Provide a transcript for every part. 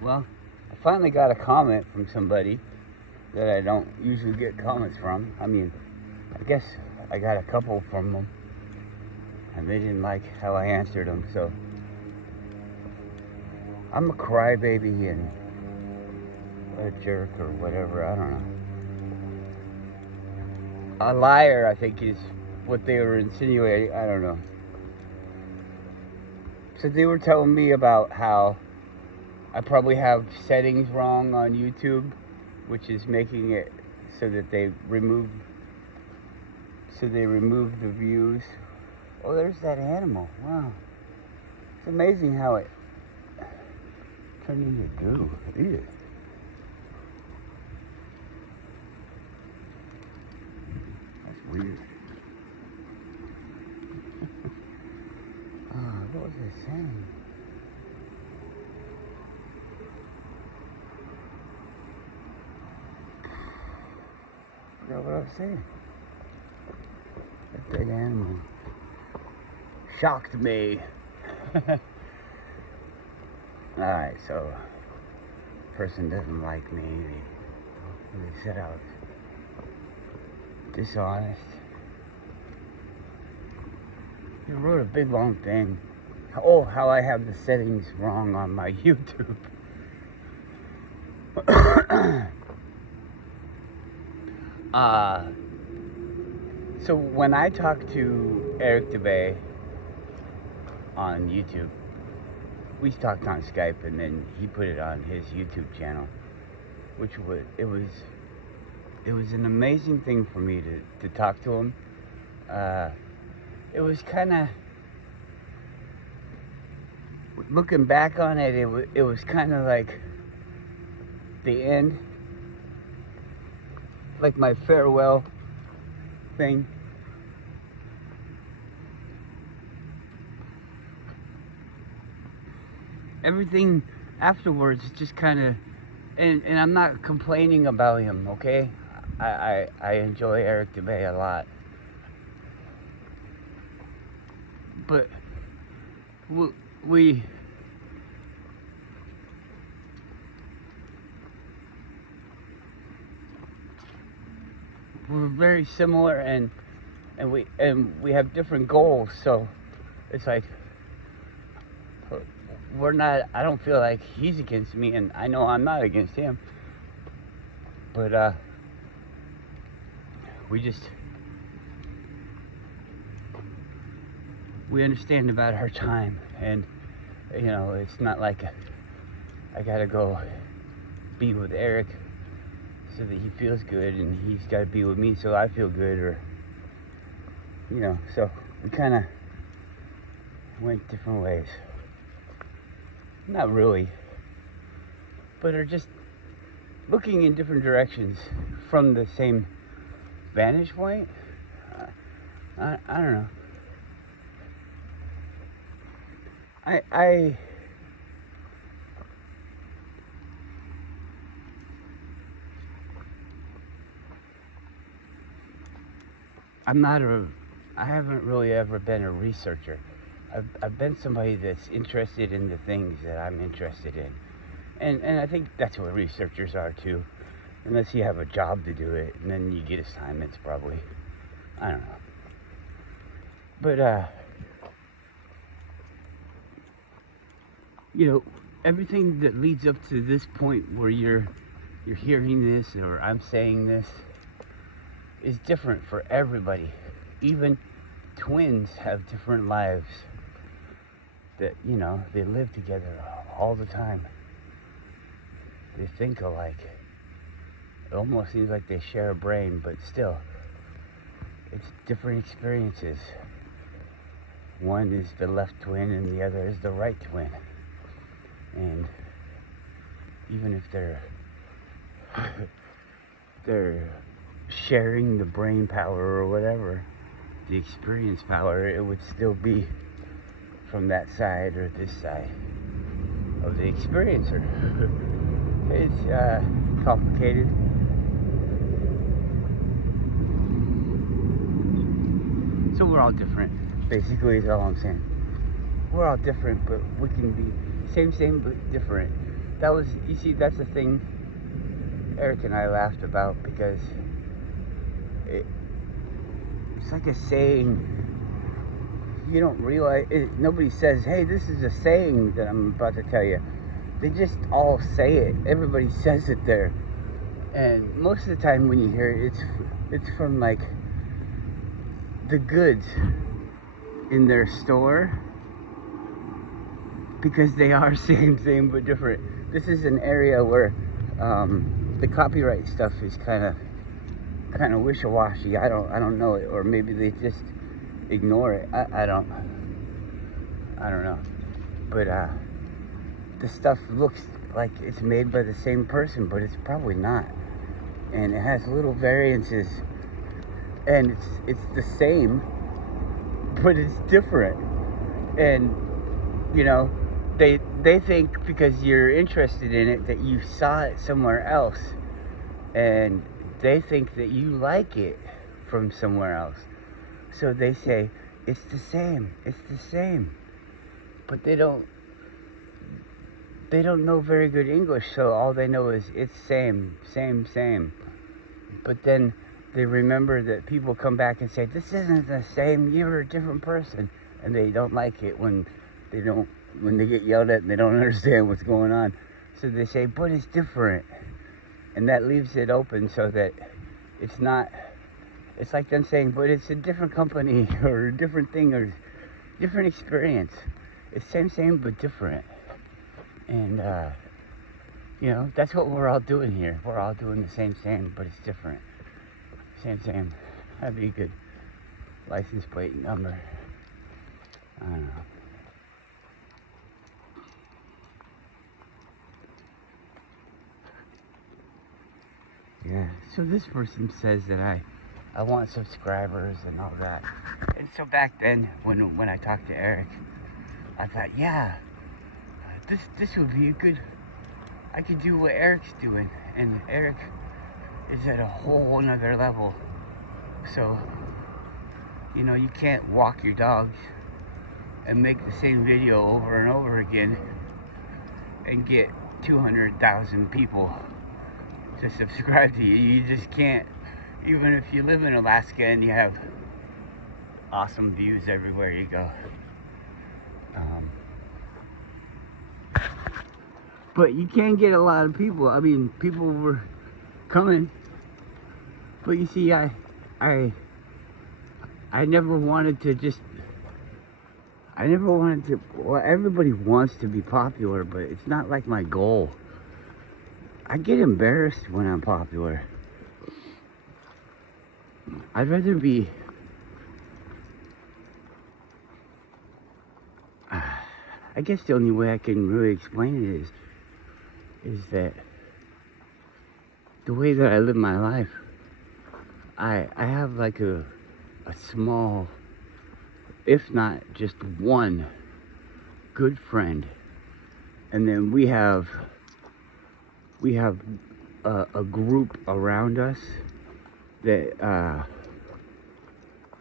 Well, I finally got a comment from somebody that I don't usually get comments from. I mean, I guess I got a couple from them, and they didn't like how I answered them, so I'm a crybaby and a jerk or whatever, I don't know. A liar, I think, is what they were insinuating. I don't know. So they were telling me about how I probably have settings wrong on YouTube, which is making it so that they remove the views. Oh, there's that animal. Wow. It's amazing how it turned into goo. Ew. That's weird. What was I saying? I forgot what I was saying. That big animal shocked me. Alright, so person doesn't like me. They said I was dishonest. He wrote a big long thing. Oh, how I have the settings wrong on my YouTube. So when I talk to N.E.R.D on YouTube, we talked on Skype, and then he put it on his YouTube channel, which was it was an amazing thing for me to talk to him. It was kind of, looking back on it, it was kind of like the end, like my farewell thing. Everything afterwards just kind of, and I'm not complaining about him, okay? I enjoy N.E.R.D a lot. But we're very similar, and we have different goals, so it's like we're not, I don't feel like he's against me, and I know I'm not against him, but we understand about our time, and you know, it's not like I gotta go be with Eric so that he feels good, and he's gotta be with me so I feel good, or you know, so we kind of went different ways. Not really, but are just looking in different directions from the same vantage point. I don't know. I haven't really ever been a researcher. I've been somebody that's interested in the things that I'm interested in. And I think that's what researchers are too. Unless you have a job to do it, and then you get assignments probably. I don't know. But you know, everything that leads up to this point where you're hearing this, or I'm saying this, is different for everybody. Even twins have different lives that, you know, they live together all the time. They think alike. It almost seems like they share a brain, but still, it's different experiences. One is the left twin and the other is the right twin. And even if they're sharing the brain power or whatever, the experience power, it would still be from that side or this side of the experiencer. It's complicated. So we're all different, basically, is all I'm saying. We're all different, but we can be same, but different. that was, you see, that's the thing Eric and I laughed about, because it's like a saying. You don't realize it. Nobody says, hey, this is a saying that I'm about to tell you. They just all say it. Everybody says it there. And most of the time when you hear it, it's from like the goods in their store, because they are same but different. This is an area where the copyright stuff is kind of wishy-washy. I don't know it, or maybe they just ignore it. I don't know. But the stuff looks like it's made by the same person, but it's probably not. And it has little variances, and it's the same, but it's different. And you know, they think because you're interested in it that you saw it somewhere else, and they think that you like it from somewhere else. So they say, it's the same, but they don't know very good English, so all they know is it's same. But then they remember that people come back and say, this isn't the same, you're a different person, and they don't like it when they get yelled at and they don't understand what's going on. So they say, but it's different, and that leaves it open so that it's not. It's like them saying, but it's a different company, or a different thing, or different experience. It's same, but different. And, you know, that's what we're all doing here. We're all doing the same, but it's different. Same. That'd be a good license plate number. I don't know. Yeah, so this person says that I want subscribers and all that. And so back then, when I talked to Eric, I thought, yeah, this would be a good, I could do what Eric's doing. And Eric is at a whole another level. So, you know, you can't walk your dogs and make the same video over and over again and get 200,000 people to subscribe to you. You just can't. Even if you live in Alaska and you have awesome views everywhere you go. But you can get a lot of people. I mean, people were coming. But you see, I never wanted to just, well, everybody wants to be popular, but it's not like my goal. I get embarrassed when I'm popular. I'd rather be, I guess the only way I can really explain it is that the way that I live my life, I have like a small, if not just one, good friend, and then we have a group around us that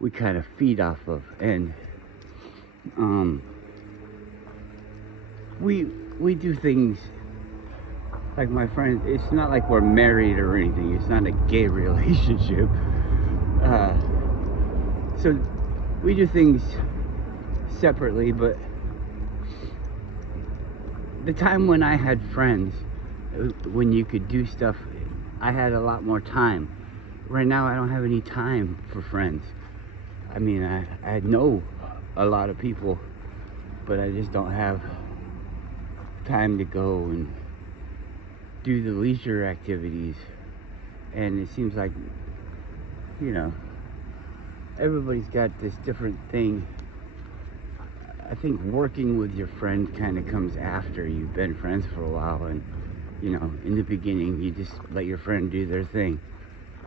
we kind of feed off of, and we do things like my friends. It's not like we're married or anything. It's not a gay relationship. So we do things separately, but the time when I had friends, when you could do stuff, I had a lot more time. Right now, I don't have any time for friends. I mean, I know a lot of people, but I just don't have time to go and do the leisure activities. And it seems like, you know, everybody's got this different thing. I think working with your friend kind of comes after you've been friends for a while, and you know, in the beginning, you just let your friend do their thing,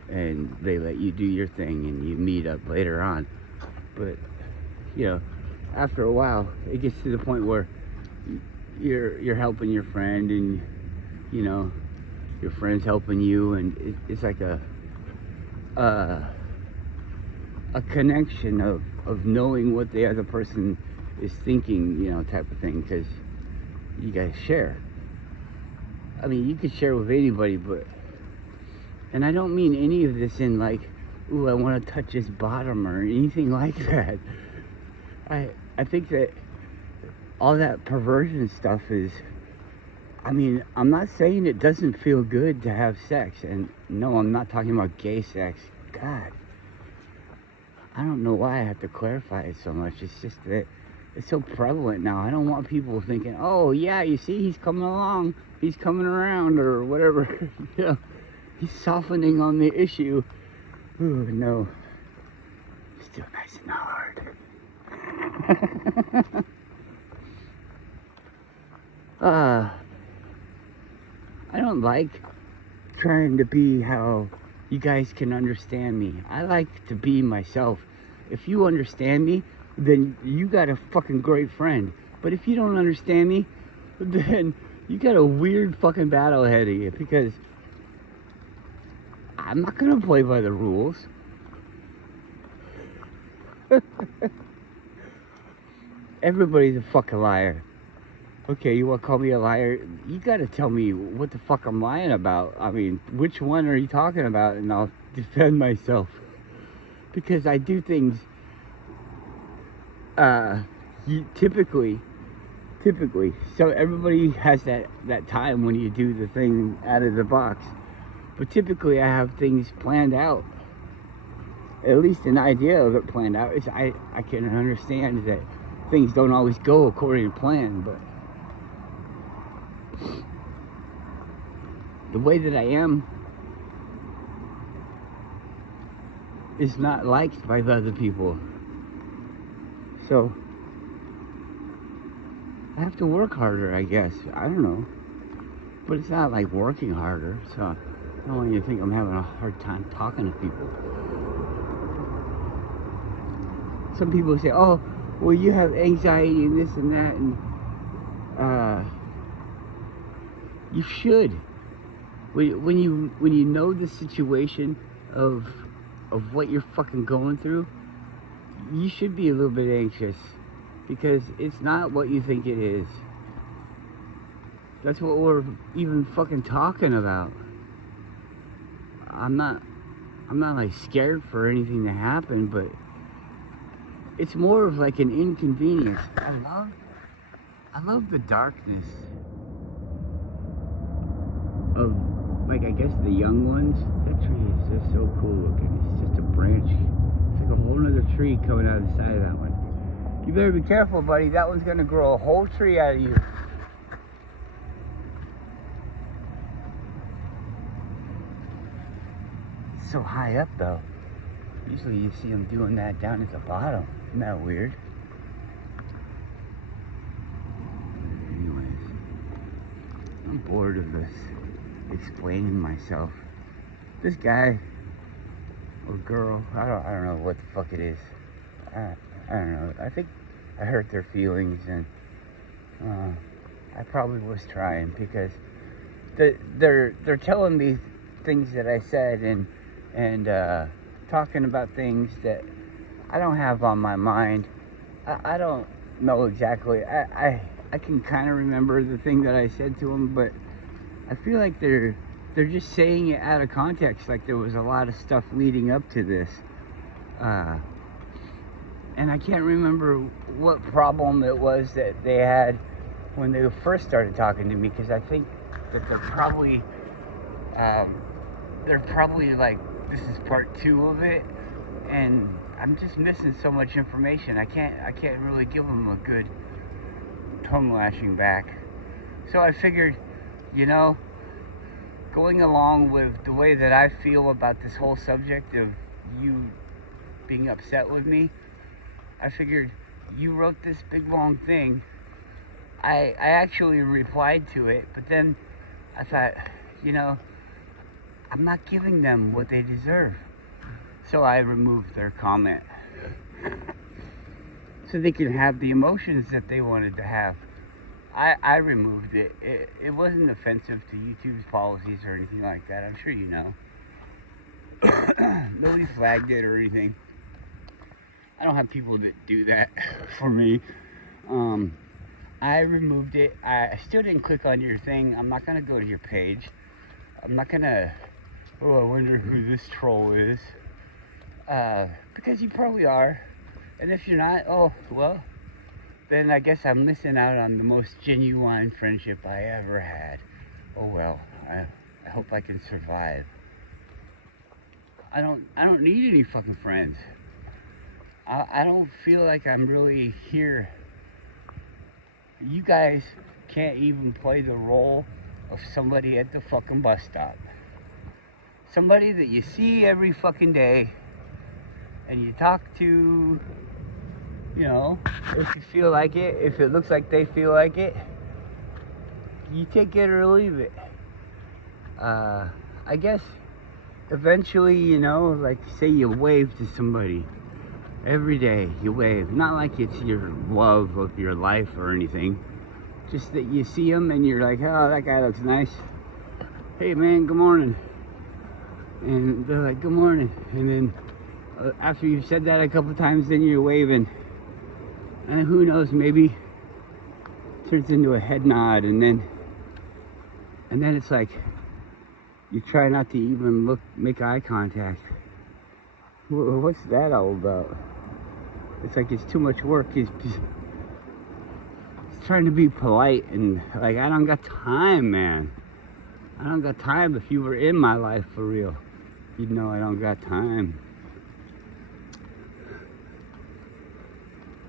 and they let you do your thing, and you meet up later on. But you know, after a while, it gets to the point where you're helping your friend, and you know, your friend's helping you, and it's like a connection of knowing what the other person is thinking, you know, type of thing, because you guys share. I mean, you could share with anybody, and I don't mean any of this in like, ooh, I want to touch his bottom or anything like that. I think that all that perversion stuff is, I mean, I'm not saying it doesn't feel good to have sex, and no, I'm not talking about gay sex. God, I don't know why I have to clarify it so much. It's just that it's so prevalent now. I don't want people thinking, oh yeah, you see, he's coming along, he's coming around, or whatever. You know, he's softening on the issue. Ooh, no, still nice and hard. I don't like trying to be how you guys can understand me. I like to be myself. If you understand me, then you got a fucking great friend. But if you don't understand me, then you got a weird fucking battle ahead of you, because I'm not gonna play by the rules. Everybody's a fucking liar. Okay, you want to call me a liar? You got to tell me what the fuck I'm lying about. I mean, which one are you talking about? And I'll defend myself. Because I do things, typically, so everybody has that time when you do the thing out of the box. But typically I have things planned out. At least an idea of it planned out. I can understand that things don't always go according to plan, but the way that I am is not liked by the other people. So I have to work harder, I guess. I don't know. But it's not like working harder, so I don't want you to think I'm having a hard time talking to people. Some people say, oh, well, you have anxiety and this and that, and you should. When you know the situation of what you're fucking going through, you should be a little bit anxious, because it's not what you think it is. That's what we're even fucking talking about. I'm not like scared for anything to happen, but it's more of like an inconvenience. I love the darkness of, like, I guess the young ones. That tree is just so cool looking. It's just a branch. It's like a whole other tree coming out of the side of that one. You better be careful, buddy. That one's gonna grow a whole tree out of you. It's so high up though. Usually you see them doing that down at the bottom. Isn't that weird? Anyways, I'm bored of this explaining myself. This guy or girl, I don't know what the fuck it is. I don't know. I think I hurt their feelings, and I probably was trying, because they're telling me things that I said, and talking about things that I don't have on my mind. I don't know exactly. I can kind of remember the thing that I said to them, but I feel like they're just saying it out of context, like there was a lot of stuff leading up to this. And I can't remember what problem it was that they had when they first started talking to me, because I think that they're probably like, this is part 2 of it, and I'm just missing so much information. I can't really give them a good tongue lashing back. So I figured, you know, going along with the way that I feel about this whole subject of you being upset with me, I figured you wrote this big long thing. I actually replied to it, but then I thought, you know, I'm not giving them what they deserve. So I removed their comment. So they can have the emotions that they wanted to have. I removed it. It wasn't offensive to YouTube's policies or anything like that. I'm sure you know. Nobody flagged it or anything. I don't have people that do that for me. I I removed it. I still didn't click on your thing. I'm not gonna go to your page. I'm not gonna, oh, I wonder who this troll is. Because you probably are. And if you're not, oh, well, then I guess I'm missing out on the most genuine friendship I ever had. Oh well, I hope I can survive. I don't need any fucking friends. I don't feel like I'm really here. You guys can't even play the role of somebody at the fucking bus stop. Somebody that you see every fucking day and you talk to, you know, if you feel like it, if it looks like they feel like it, you take it or leave it. I guess eventually, you know, like say you wave to somebody every day, you wave. Not like it's your love of your life or anything. Just that you see them and you're like, oh, that guy looks nice. Hey man, good morning. And they're like, good morning. And then after you've said that a couple times, then you're waving. And who knows, maybe it turns into a head nod, and then it's like you try not to even make eye contact. What's that all about? It's like it's too much work. It's trying to be polite, and like, I don't got time, man. I don't got time. If you were in my life for real, you'd know I don't got time.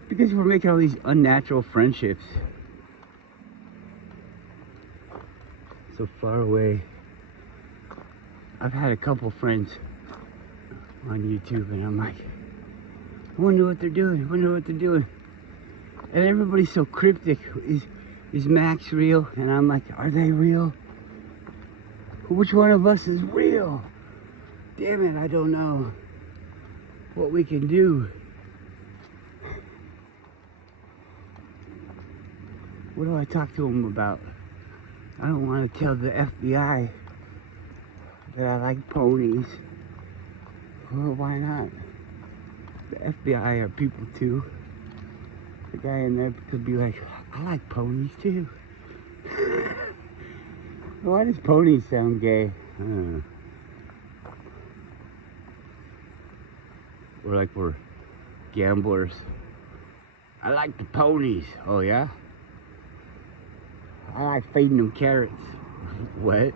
Because we're making all these unnatural friendships so far away. I've had a couple friends on YouTube, and I'm like, I wonder what they're doing. I wonder what they're doing. And everybody's so cryptic. Is Max real? And I'm like, are they real? Which one of us is real? Damn it, I don't know what we can do. What do I talk to them about? I don't want to tell the FBI that I like ponies. Well, why not? The FBI are people too. The guy in there could be like, I like ponies too. Why does ponies sound gay? I don't know. We're like we're gamblers. I like the ponies. Oh yeah? I like feeding them carrots. What?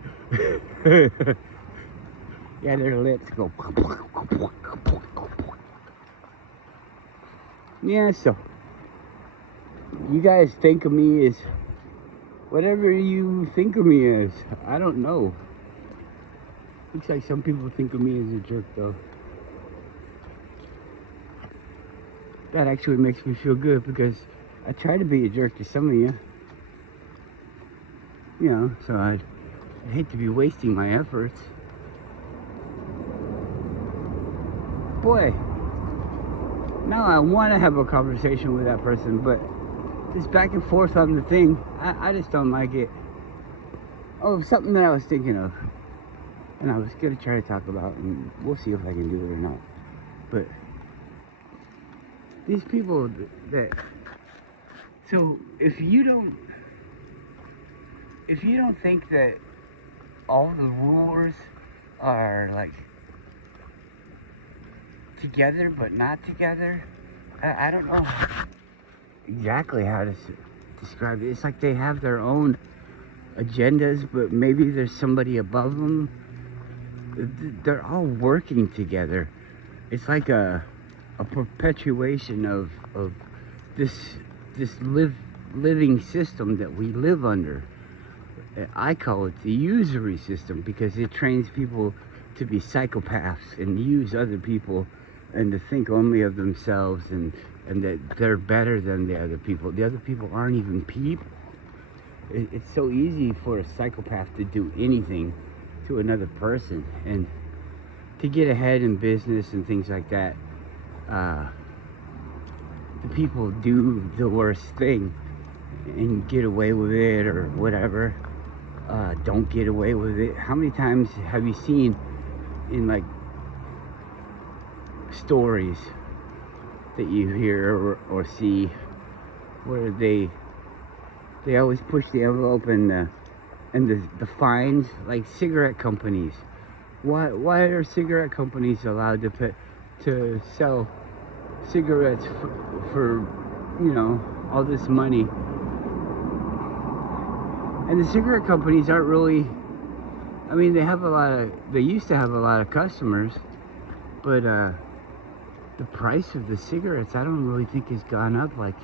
Yeah, their lips go. Yeah, so you guys think of me as whatever you think of me as. I don't know. Looks like some people think of me as a jerk, though. That actually makes me feel good, because I try to be a jerk to some of you. You know, so I'd hate to be wasting my efforts. Boy, now I want to have a conversation with that person, but this back and forth on the thing, I just don't like it. Oh, something that I was thinking of, and I was going to try to talk about, and we'll see if I can do it or not. But these people that so if you don't think that all the rulers are like together but not together, I don't know exactly how to describe it. It's like they have their own agendas, but maybe there's somebody above them. They're all working together. It's like a perpetuation of this living system that we live under. I call it the usury system, because it trains people to be psychopaths and use other people and to think only of themselves, and that they're better than the other people. The other people aren't even people. It's so easy for a psychopath to do anything to another person and to get ahead in business and things like that. The people do the worst thing and get away with it or whatever. Don't get away with it. How many times have you seen in like stories that you hear or see where they they always push the envelope and the fines, like cigarette companies. Why are cigarette companies allowed to sell cigarettes for you know, all this money? And the cigarette companies aren't really, I mean, they used to have a lot of customers, but the price of the cigarettes, I don't really think has gone up like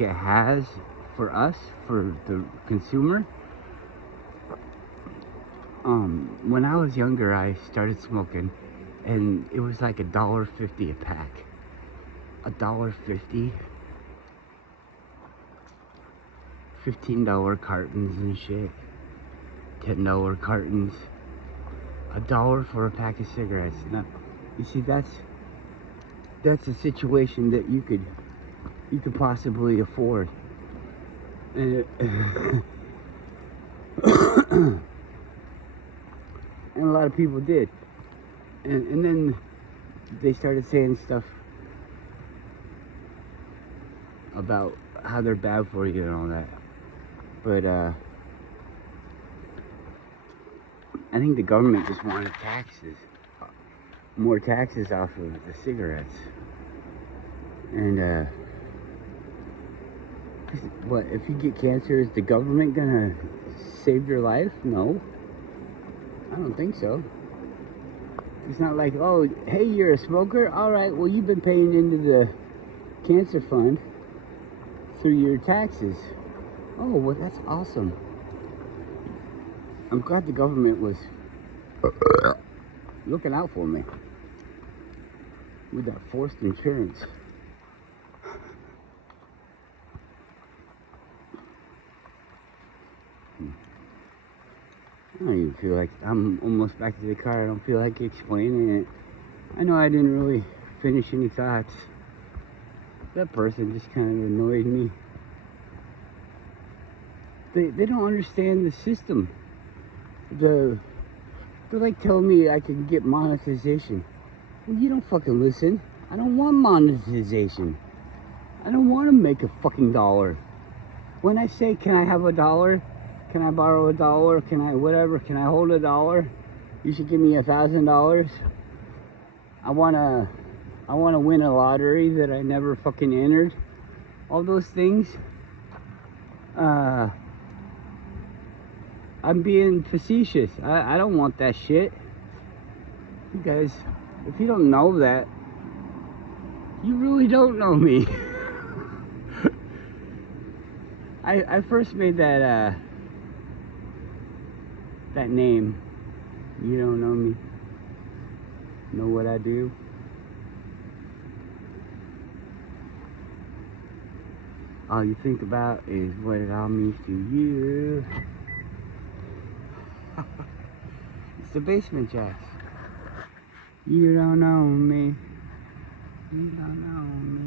it has for us, for the consumer. When I was younger, I started smoking, and it was like $1.50 a pack. $1.50. $15 cartons and shit. $10 cartons. $1 for a pack of cigarettes. Now, you see, that's a situation that you could possibly afford. And and a lot of people did. And then they started saying stuff about how they're bad for you and all that. But I think the government just wanted taxes. More taxes off of the cigarettes. And what, if you get cancer, is the government gonna save your life? No. I don't think so. It's not like, oh, hey, you're a smoker? Alright, well, you've been paying into the cancer fund through your taxes. Oh, well, that's awesome. I'm glad the government was looking out for me with that forced insurance. I don't even feel like, I'm almost back to the car. I don't feel like explaining it. I know I didn't really finish any thoughts. That person just kind of annoyed me. They don't understand the system. They're like telling me I can get monetization. Well, you don't fucking listen. I don't want monetization. I don't want to make a fucking dollar. When I say, can I have $1? Can I borrow $1? Can I whatever? Can I hold $1? You should give me $1,000. I wanna win a lottery that I never fucking entered. All those things. I'm being facetious. I don't want that shit. You guys, if you don't know that, you really don't know me. I first made that name. You don't know me. Know what I do? All you think about is what it all means to you. It's the Basement Jacks. You don't know me. You don't know me.